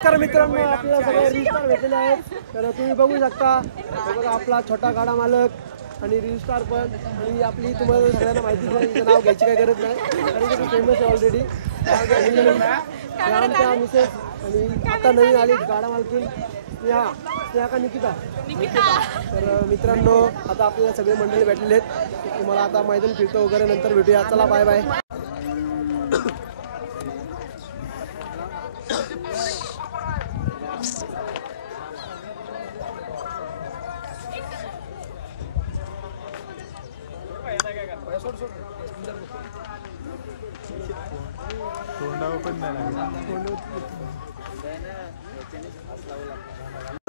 तर मित्रांनो आपल्याला सगळे रील स्टार भेटलेले आहेत. तर तुम्ही बघू शकता बघा आपला छोटा गाडा मालक आणि रील स्टार पण आणि आपली तुम्हाला सगळ्यांना माहितीच आहे तिचं नाव घ्यायची काही गरज नाही आणि ते फेमस आहे ऑलरेडी. आमच्या मिसेस आणि आता नवीन आली गाडा मालकीन स्नेहा का निकिता. तर मित्रांनो आता आपल्याला सगळे मंडळी भेटलेले आहेत. तुम्हाला आता मैदान फिरतो वगैरे नंतर भेटूया. चला बाय बाय.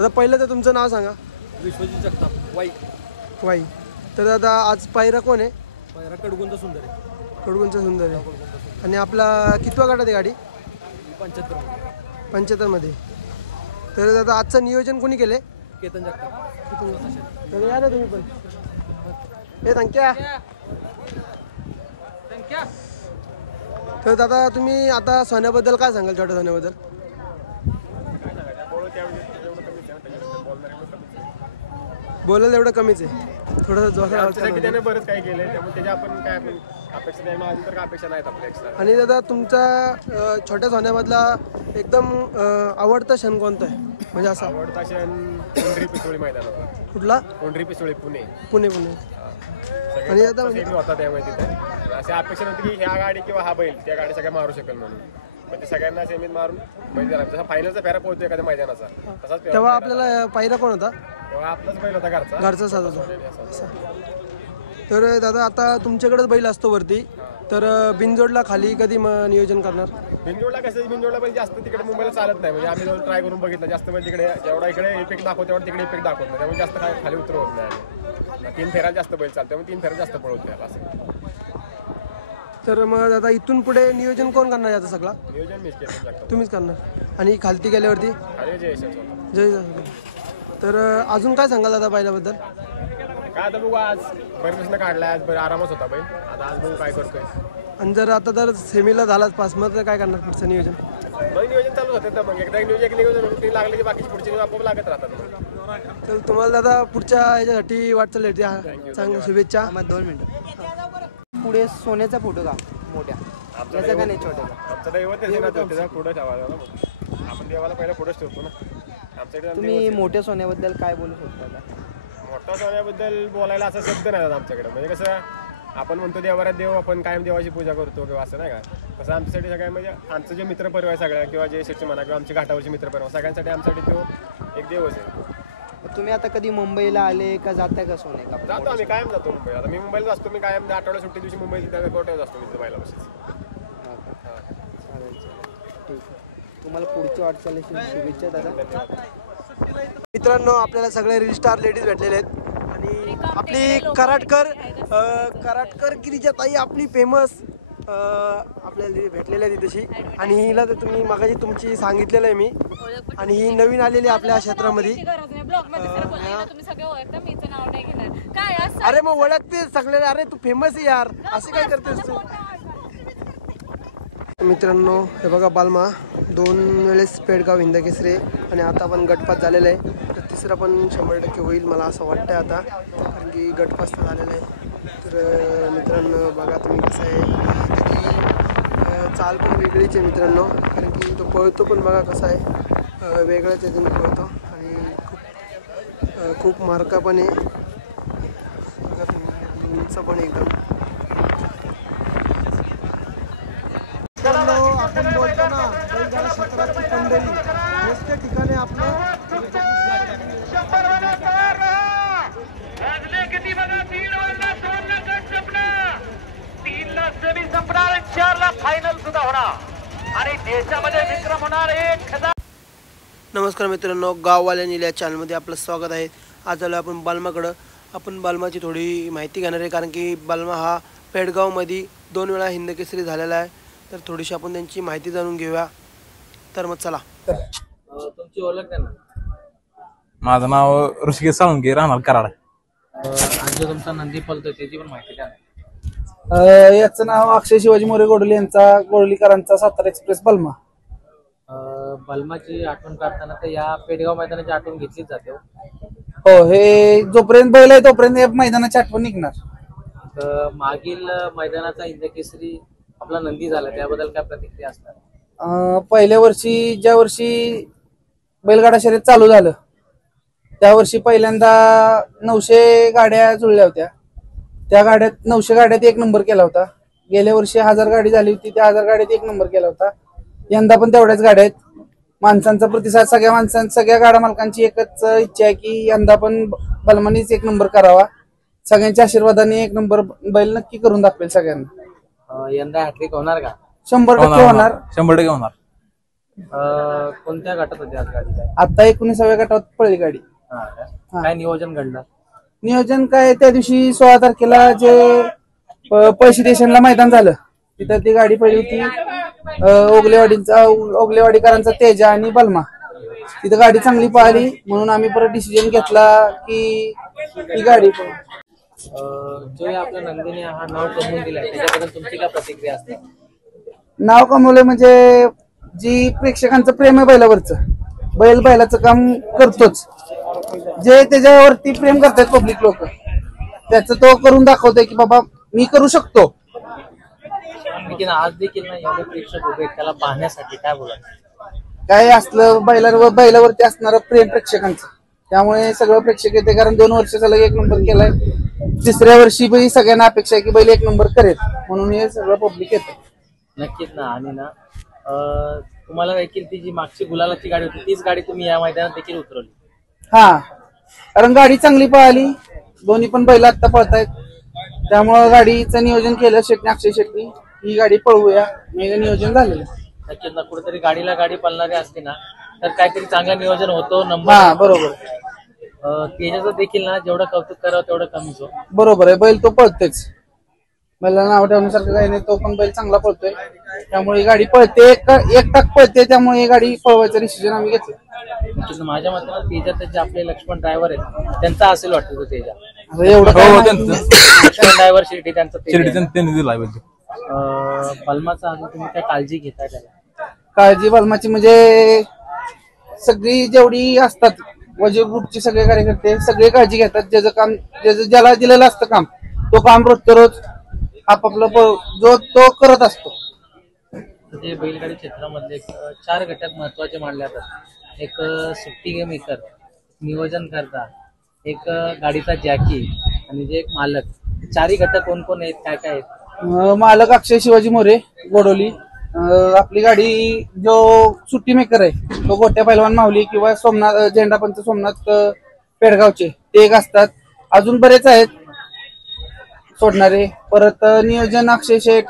आता पहिलं तर तुमचं नाव सांगा. विश्वजित जगताप वाई. तर दादा आज पायरा कोण आहे? पायरा कडगुंचा सुंदर आहे. कडगुंचा सुंदर आहे. आणि आपला कितवा गटात आहे गाडी? 75 मध्ये. तर दादा आजचं नियोजन कोणी केले? केतन जगताप. तर या ना तुम्ही पण. हे थँक्या. तर दादा तुम्ही आता सोन्याबद्दल काय सांगाल? छोट्या सोन्याबद्दल बोलायला एवढं कमीच आहे. थोडं त्याने बरंच काही केलंय त्यामुळे त्याच्या आपण काय आपण अपेक्षा नाही अजून तर काय अपेक्षा नाहीत आपल्या एक्स्ट्रा. आणि दादा तुमचा छोट्या सोन्यामधला एकदम आवडता क्षण कोणता आहे? म्हणजे असा आवडता क्षण कोंढरी पिसोळी मैदानाचा. कुठला? कोंढरी पिसोळी पुणे. पुणे. आणि आता होता त्यामुळे तिथे अशी अपेक्षा नव्हती की ह्या गाडी किंवा हा बैल त्या गाडी सगळ्या मारू शकेल म्हणून. म्हणजे सगळ्यांना सेमीत मारून बैल जसा फायनलचा फेरा पोहोचतो एखाद्या मैदानाचा तसाच. तेव्हा आपल्याला पायरा कोण होता? तेव्हा आपलाच बैल होता घरचा साधा. तर दादा आता तुमच्याकडेच बैल असतो वरती. तर बिनजोडला खाली कधी नियोजन करणार? बिनजोडला कसं बिनजोडला बैल जास्त तिकडे मुंबईला चालत नाही. म्हणजे आम्ही ट्राय करून बघितलं जास्त बैल तिकडे जेवढा इकडे इफेक्ट दाखवतो तेवढा तिकडे इफेक्ट दाखवत नाही. त्यामुळे जास्त खाली उतरवत नाही. 3 फेऱ्या जास्त बैल चालतो त्यामुळे 3 फेऱ्या जास्त पळवतो असं. तर मग दादा इथून पुढे नियोजन कोण करणार याचं? सगळं नियोजन मीच केलं. तुम्हीच करणार. आणि खालती गेल्यावरती जय. तर अजून काय सांगाल दादा बैलाबद्दल? काय आता बघू आज बरेच काढलाय. आज आरामच होता बैल. आता बघू काय करतोय. आणि जर आता जर सेमीला झालाच पास मग तर काय करणार पुढचं नियोजन? मग नियोजन चालू होतं ना. मग एकदा नियोजन लागले की बाकीची पुढची आपोआप लागत राहतात. तर तुम्हाला दादा पुढच्या ह्याच्यासाठी वाटचाल येते. चांगली शुभेच्छा. 2 मिनिटं पुढे सोन्याचा फोटो का मोठ्या त्याचा का नाही छोट्या? आमचं दैवत त्याचा फोटो ठेवायला आपण देवाला पहिला फोटोच ठेवतो ना आमच्याकडे. तुम्ही मोठ्या सोन्याबद्दल काय बोलू शकता? मोठ्या सोन्याबद्दल बोलायला असं शब्द नाही आमच्याकडे. म्हणजे कसं आपण म्हणतो देवाऱ्यात देव आपण कायम देवाची पूजा करतो किंवा असं नाही का. कसं आमच्यासाठी सगळ्या म्हणजे आमचं जे मित्रपरिवार आहे सगळ्या किंवा जे शेतचे म्हणा किंवा आमच्या घाटावरचे मित्रपरिवार सगळ्यांसाठी आमच्यासाठी तो एक देवच आहे. तुम्ही आता कधी मुंबईला आले का जाताय का सोने का? जातो आम्ही कायम जातो मुंबईला. आता मी मुंबईला असतो. मी कायम आठवड्या सुट्टी दिवशी मुंबईला कोर्टावर असतो मी पाहिला बसेस. चालेल ठीक आहे. तुम्हाला पुढच्या वाटचालीची शुभेच्छा दादा. मित्रांनो आपल्याला सगळे रील स्टार लेडीज भेटलेले आहेत. आणि आपली कराटकर गिरीजा ताई आपली फेमस आपल्याला भेटलेली आहे तशी. आणि हिला तर तुम्ही मागाशी तुमची सांगितलेलं आहे मी. आणि ही नवीन आलेली आपल्या क्षेत्रामध्ये. अरे मग ओळखते सगळे. अरे तू फेमस आहे यार. असे काय करतेस तू? मित्रांनो हे बघा बालमा 2 वेळेस पेडगाव हिंदकेसरी आणि आता पण गटपास झालेला आहे. तर तिसरा पण 100% होईल मला असं वाटतं आता. कारण की गटपास तर झालेला आहे. तर मित्रांनो बघा तुम्ही कसं आहे त्याची चाल पण वेगळीच आहे मित्रांनो. कारण की तो पळतो पण बघा कसा आहे वेगळ्याच याच्याने पळतो. आणि खूप मार्का पण आहे बघा तुम्ही. उंच पण एकदम. आपण बोलतो ना बैलगाडा क्षेत्राची पंढरी मोठ्या ठिकाणी आपलं नमस्कार मित्रांनो गाववाल्यांनी या चॅनलमध्ये आपलं स्वागत आहे. आज आलो आपण बालमाकडं. आपण बालमाची थोडी माहिती घेणार आहे. कारण की बालमा हा पेडगावमध्ये 2 वेळा हिंदकेसरी झालेला आहे. तर थोडीशी आपण त्यांची माहिती जाणून घेऊया. तर मग चला. तुमची ओळख द्या ना. माझं नाव ऋषिकेश साळुंके राहणार कराड. आज जो तुमचा नंदी पळतो त्याची पण माहिती द्या. याचं नाव अक्षय शिवाजी मोरे गोडली यांचा गोडलीकरांचा सातारा एक्सप्रेस बलमा. बलमाची आठवण काढताना तर या पेडगाव मैदानाची आठवण घेतलीच जाते हो. हो, हे जोपर्यंत बैल आहे तोपर्यंत या मैदानाची आठवण निघणार. तर मागील मैदानाचा हिंदकेसरी आपला नंदी झाला त्याबद्दल काय प्रतिक्रिया असणार? पहिल्या वर्षी ज्या वर्षी बैलगाडा शर्यत चालू झालं त्या वर्षी पहिल्यांदा 900 गाड्या जुळल्या होत्या. त्या गाड्यात 900 गाड्यात 1 नंबर केला होता. गेल्या वर्षी 1000 गाडी झाली होती, त्या 1000 गाड्यात 1 नंबर केला होता. यंदा पण तेवढ्याच गाड्या आहेत. माणसांचा प्रतिसाद सगळ्या गाडा मालकांची एकच इच्छा आहे की यंदा पण बलमानीच 1 नंबर करावा. सगळ्यांच्या आशीर्वादाने 1 नंबर बैल नक्की करून दाखवेल सगळ्यांना. यंदा हॅट्रिक होणार का? 100% होणार. 100% होणार. कोणत्या गटात होती आज गाडी? काय आता 19व्या गटात पळली गाडी. काय नियोजन घडलं? नियोजन काय, त्या दिवशी 16 तारखेला जे पळशी स्टेशनला मैदान झालं तिथं ती गाडी पडली होती. ओगलेवाडीकरांचा तेजा आणि बलमा. तिथं गाडी चांगली पळाली म्हणून आम्ही परत डिसिजन घेतला की ही गाडी जो आपल्या नंदीने हा नाव कमवून दिलाय त्याच्याबद्दल तुमची काय प्रतिक्रिया असते? नाव कमवलं म्हणजे जी प्रेक्षकांचं प्रेम आहे बैलावरचं, बैलाचं काम करतोच. जे त्याच्यावरती प्रेम करतात पब्लिक लोक त्याचं तो करून दाखवतोय की बाबा मी करू शकतो. आज देखील ना एवढे प्रेक्षक उभे त्याला पाहण्यासाठी काय बोला? काय असलं बैलावरती असणारं प्रेम प्रेक्षकांचं, त्यामुळे सगळं प्रेक्षक येते. कारण 2 वर्ष सलग 1 नंबर केलाय. 3ऱ्या वर्षी पण सगळ्यांना अपेक्षा आहे की बैल 1 नंबर करेल म्हणून हे सगळं पब्लिक येतं. नक्कीच ना. आणि ना तुम्हाला देखील ती जी मागची गुलालाची गाडी होती तीच गाडी तुम्ही या मैदानात देखील उतरवली? हा, कारण गाडी चांगली पळाली. दोन्ही पण बैल आता पळतायत त्यामुळं गाडीचं नियोजन केलं शेटने, अक्षय शेट्टी. ही गाडी पळवूया हे नियोजन झालेलं. नक्कीच ना. कुठेतरी गाडीला गाडी पळणारी असते ना तर काहीतरी चांगलं नियोजन होतो. नंबर हा, बरोबर. तेजाचं देखील ना जेवढं कौतुक करावं तेवढं कमीच हो. बरोबर आहे, बैल तो पळतेच. बैलाला नाव ठेवण्यासारखं काही नाही, तो पण बैल चांगला पळतोय त्यामुळे ही गाडी पळते. एक टाक पळते त्यामुळे ही गाडी पळवायचं डिसिजन आम्ही घेतलं. नक्कीच माझ्या मतानं तेजात जे आपले लक्ष्मण ड्रायव्हर आहेत त्यांचा असेल वाटतं तो तेजा. एवढं काय हो, माहिती त्यांचं. नाही. लक्ष्मण ड्रायव्हर शिर्डी त्यांचा शिर्डीचं त्यांनी दिलाय म्हणजे. बलमाचा अजून तुम्ही काय काळजी घेताय त्याला? काळजी बलमाची म्हणजे सगळी जेवढी असतात वजीर ग्रुपचे सगळे कार्यकर्ते सगळे काळजी घेतात. ज्याचं काम ज्याला दिलेलं असतं काम तो काम रोज आपापलं जो तो करत असतो. म्हणजे बैलगाडी क्षेत्रामधले 4 घटक महत्वाचे मानले जातात. एक सुट्टी मेकर, नियोजन करता, एक गाडीचा जॅकी आणि जे एक मालक. 4ही घटक कोण कोण आहेत, काय काय आहेत? मालक अक्षय शिवाजी मोरे गोडोली. आपली गाडी जो सुट्टी मेकर आहे तो गोट्या पैलवान माऊली किंवा सोमनाथ झेंडापंच सोमनाथ पेडगावचे ते एक असतात. अजून बरेच आहेत सोडणारे. परत नियोजन अक्षय शेठ,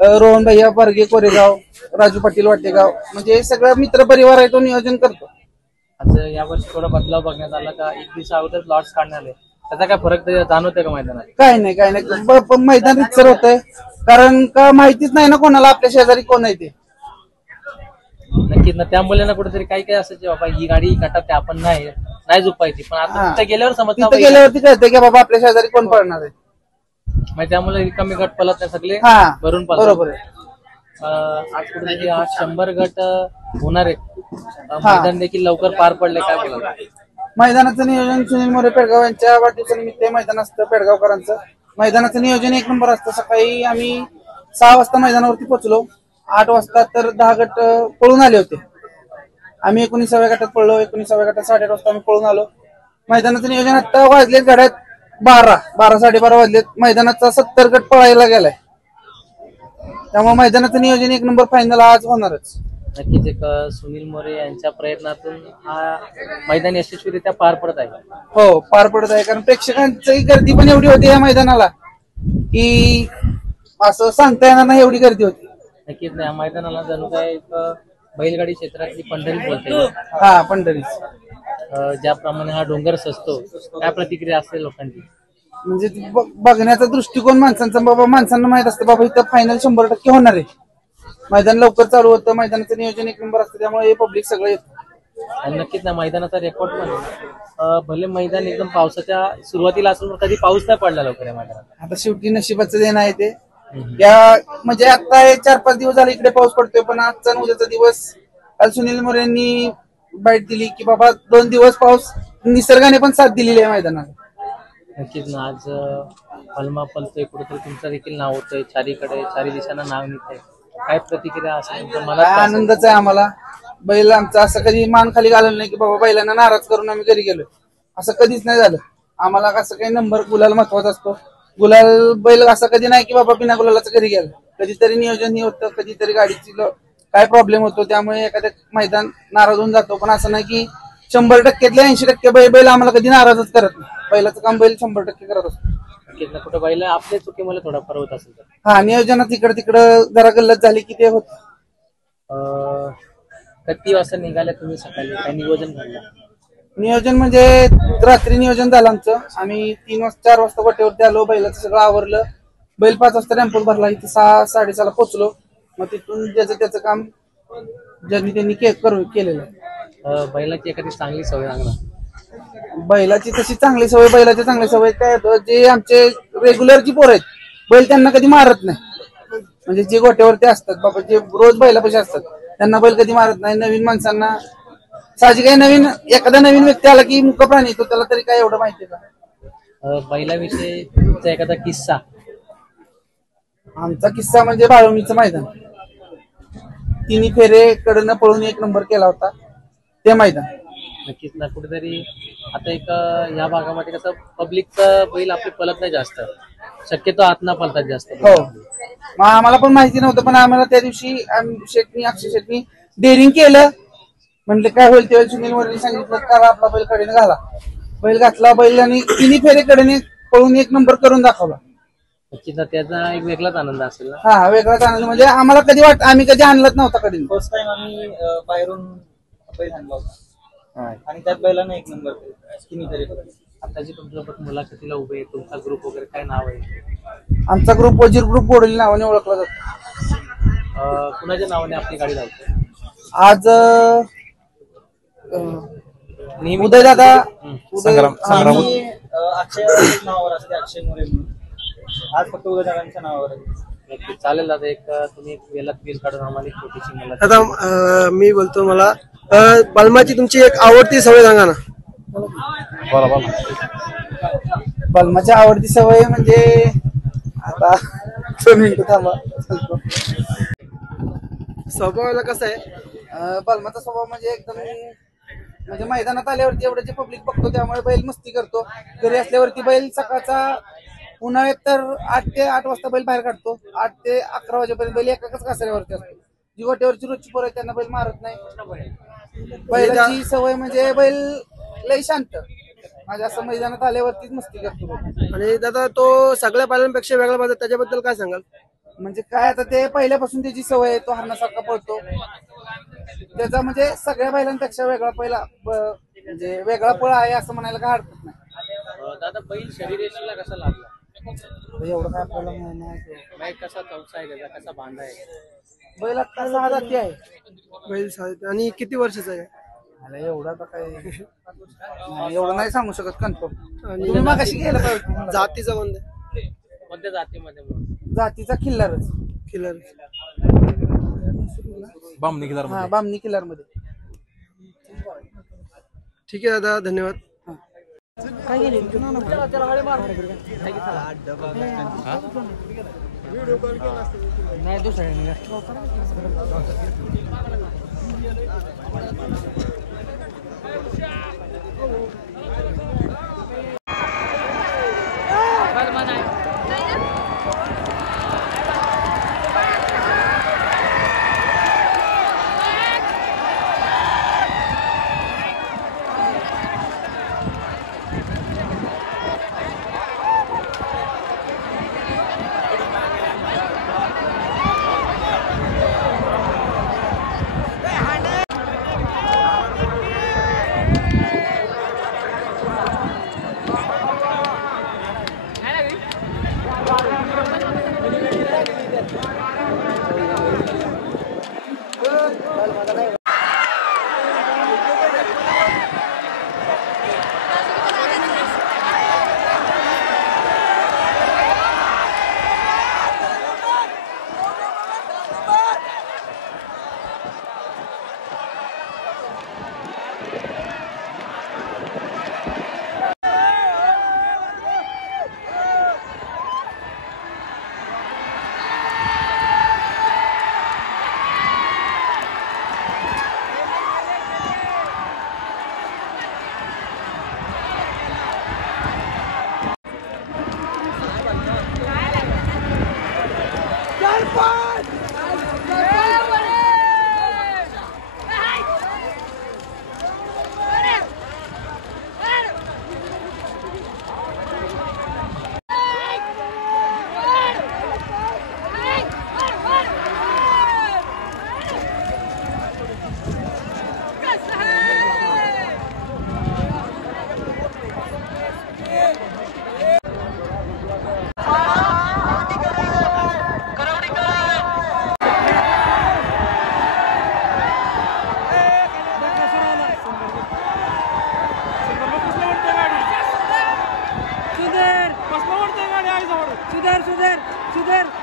रोहन भैया पारगे कोरेगाव, राजू पाटील वाटेगाव, म्हणजे सगळं मित्र परिवार आहे तो नियोजन करतो. आज यावर्षी थोडा बदलाव बघण्यात आला का? 1 दिवसा अगोदर लॉट्स काढण्यात आले, त्याचा काय फरक जाणवतोय का मैदानात? काय नाही मैदान रितसर होतंय कारण का माहितीच नाही ना कोणाला आपल्या शेजारी कोण आहे ते. नक्कीच ना. त्यामुळे ना कुठेतरी काही काही असायचे बाबा ही गाडी गटात आपण नाही झोपायची, पण आता तिथे गेल्यावर समजतं तिथे गेल्यावरती कळतंय की बाबा आपल्या शेजारी कोण पळणार आहे. मग त्यामुळे कमी गट पळत नाही, सगळे हा, भरून पळतात. बरोबर आहे. आज कुठेतरी आज 100 गट होणार आहेत. मैदान देखील लवकर पार पडले, काय बोला? मैदानाचं नियोजन सुनील मोरे पेडगाव यांच्या वाढदिवसानिमित्त मैदान असतं पेडगावकरांचं. मैदानाचं नियोजन 1 नंबर असतं. सकाळी आम्ही 6 वाजता मैदानावरती पोहोचलो. 8 वाजता तर 10 गट पळून आले होते. आम्ही 19व्या गटात पळलो. 19व्या गटात 8:30 वाजता आम्ही पळून आलो. मैदानाचं नियोजन आता वाजलेत गाड्यात 12 साडेबारा वाजलेत. मैदानाचा 70 गट पळायला गेलाय त्यामुळे मैदानाचं नियोजन 1 नंबर फायनल आज होणारच. नक्कीच एक सुनील मोरे यांच्या प्रयत्नातून हा मैदान यशस्वीरित्या पार पडत आहे. हो, पार पडत आहे. कारण प्रेक्षकांची गर्दी पण एवढी होती या मैदानाला की असं सांगता येणार नाही, एवढी गर्दी होती. नक्कीच नाही. मैदानाला जणू काय एक बैलगाडी क्षेत्रातली पंढरी बोलते. हा, पंढरीच. ज्याप्रमाणे हा डोंगर सजतो, काय प्रतिक्रिया असते लोकांची? म्हणजे बघण्याचा दृष्टिकोन माणसांचा, बाबा माणसांना माहित असतं बाबा इथं फायनल 100% होणार आहे. मैदान लवकर चालू होतं, मैदानाचं नियोजन 1 नंबर असतं त्यामुळे हे पब्लिक सगळं येतं. आणि नक्कीच ना मैदानाचा रेकॉर्ड पण भले मैदान एकदम पावसाच्या सुरुवातीला असून कधी पाऊस नाही पडला लवकर या मैदानात. आता शेवटी नशिबाचं देणं आहे ते. या म्हणजे आता 4-5 दिवस झाले इकडे पाऊस पडतोय, पण आजचा उद्याचा दिवस काल सुनील मोरे यांनी बाईट दिली की बाबा 2 दिवस पाऊस निसर्गाने पण साथ दिलेली आहे मैदानाला. नक्कीच ना, आज पलमा पलतोय, कुठेतरी तुमचं देखील नाव होतंय, चारी दिशांना नाव निघतंय. काय प्रतिक्रिया असेल तुमच्या मनात? काय आनंदच आहे आम्हाला. बैल आमचा असं कधी मान खाली घालवलं नाही की बाबा बैलांना नाराज करून आम्ही घरी गेलो, असं कधीच नाही झालं. आम्हाला असं काही नंबर गुलाल महत्वाचा असतो. गुलाल बैल असं कधी नाही की बाबा बिना गुलालाचं घरी गेलं. कधीतरी नियोजन होतं, कधीतरी गाडीची काय प्रॉब्लेम होतो, त्यामुळे एखाद्या मैदान नाराज होऊन जातो. पण असं नाही की 100%तल्या 80% बैल आम्हाला कधी नाराजच करत नाही. बैलाचं काम बैल 100% करत असतो. नक्कीच ना, कुठं बैल आपल्या चुकीमुळे थोडा फरक होत असेल तर. हा, नियोजनात इकडं तिकडं जरा गल्लत झाली की ते होत. किती वाजता निघाले तुम्ही सकाळी? काय नियोजन झालं? नियोजन म्हणजे रात्री नियोजन झालं आमचं. आम्ही 4 वाजता गोट्यावरती आलो, बैलाचं सगळं आवरलं. बैल 5 वाजता टेम्पोत भरला, इथे 6-6:30 पोहोचलो. मग तिथून त्याचं काम ज्यांनी त्यांनी केलेलं आहे. बैलाची एखादी चांगली सवय सांगणार? बैलाची तशी चांगली सवय, बैलाची चांगली सवय काय होतं, जे आमचे रेग्युलर जी पोरं आहेत बैल त्यांना कधी मारत नाही. म्हणजे जे गोट्यावरती असतात बाबा, जे रोज बैलापाशी असतात त्यांना बैल कधी मारत नाही. नवीन माणसांना साहजिक आहे, एखादा नवीन व्यक्ती आला की मुक प्राणी येतो, त्याला तरी काय एवढं माहिती का? बैलाविषयी तुमचा एखादा किस्सा? आमचा किस्सा म्हणजे बाळवणीचं मैदान. 3 फेरे कडनं पळून 1 नंबर केला होता ते मैदान. नक्कीच ना, कुठेतरी आता एक या भागामध्ये कसं पब्लिकचं बैल आपले पलत नाही जास्त, शक्यतो आतना पलतात जास्त. हो, मग आम्हाला पण माहिती नव्हतं, पण आम्हाला त्या दिवशी अक्षय शेटनी डेअरिंग केलं. म्हणले काय होईल तेव्हा सुनील मोरेंनी सांगितलं करा, आपला बैल कडेने घाला. बैल घातला, बैल आणि 3 फेरे कडेने पळून 1 नंबर करून दाखवला. नक्कीच ना, त्याचा एक वेगळाच आनंद असेल ना. हा, वेगळाच आनंद. म्हणजे आम्हाला कधी आम्ही कधी आणलंच नव्हता कधी. फर्स्ट टाइम आम्ही बाहेरून बैल आणला होता आणि त्यात बैलाने 1 नंबर किनी तरी. आता जी तुमच्यासोबत मुलाखतीला उभे आहे, तुमचा ग्रुप वगैरे काय नाव आहे? आमचा ग्रुप वजीर ग्रुप बोडली नावाने ओळखला जातो. कुणाच्या नावाने आपली गाडी धावते आज उदय दादा, अक्षय नावावर असते, अक्षय मोरे म्हणून. आज फक्त उदयदादांच्या नावावर आहे. नक्कीच चालेल दादा. एक तुम्ही एक वेलात बिल काढून आम्हाला एक छोटीशी मला आता मी बोलतो, मला बलमाची तुमची एक आवडती सवय सांगा ना. बलमाची आवडती सवय म्हणजे आता 2 मिनिटं थांबा. स्वभावाला कसं आहे? बलमाचा स्वभाव म्हणजे एकदम, म्हणजे मैदानात आल्यावरती एवढं जे पब्लिक बघतो त्यामुळे बैल मस्ती करतो. घरी असल्यावरती बैल सकाळचा, उन्हाळ्यात तर 8 ते 8 वाजता बैल बाहेर काढतो. 8 ते 11 वाजेपर्यंत बैल एकाच कासऱ्यावरती असतो. जी गोट्यावरची रोजची पोरं त्यांना बैल मारत नाही. बैलाची सवय म्हणजे बैल लय शांत, म्हणजे असं मैदानात आल्यावरतीच मस्ती करतो. आणि दादा तो सगळ्या बैलांपेक्षा वेगळा पाहिजे, त्याच्याबद्दल काय सांगाल? म्हणजे काय, आता ते पहिल्यापासून त्याची सवय आहे, तो हरणासारखा पळतो. त्याचा म्हणजे सगळ्या बैलांपेक्षा वेगळा म्हणजे वेगळा पळ आहे असं म्हणायला काय हरकत नाही. दादा, बैल शरीरेशीला कसा लागला? एवढं काय आपल्याला नाही. बैल कसा चौसा आहे, त्याचा कसा बांधा आहे? बैल आता 6 जाती आहे. बैल आणि किती वर्षाचा आहे? एवढं आता काय एवढं नाही सांगू शकत कन्फर्म. आणि तुम्ही मागाशी गेलं पाहिजे. जातीचा बंद कोणत्या जातीमध्ये? जातीचा किल्लारच. किलर. बामणी किल्लार हा, बामणी किल्लार मध्ये. ठीक आहे दादा, धन्यवाद. नाही दुसऱ्या सुधीर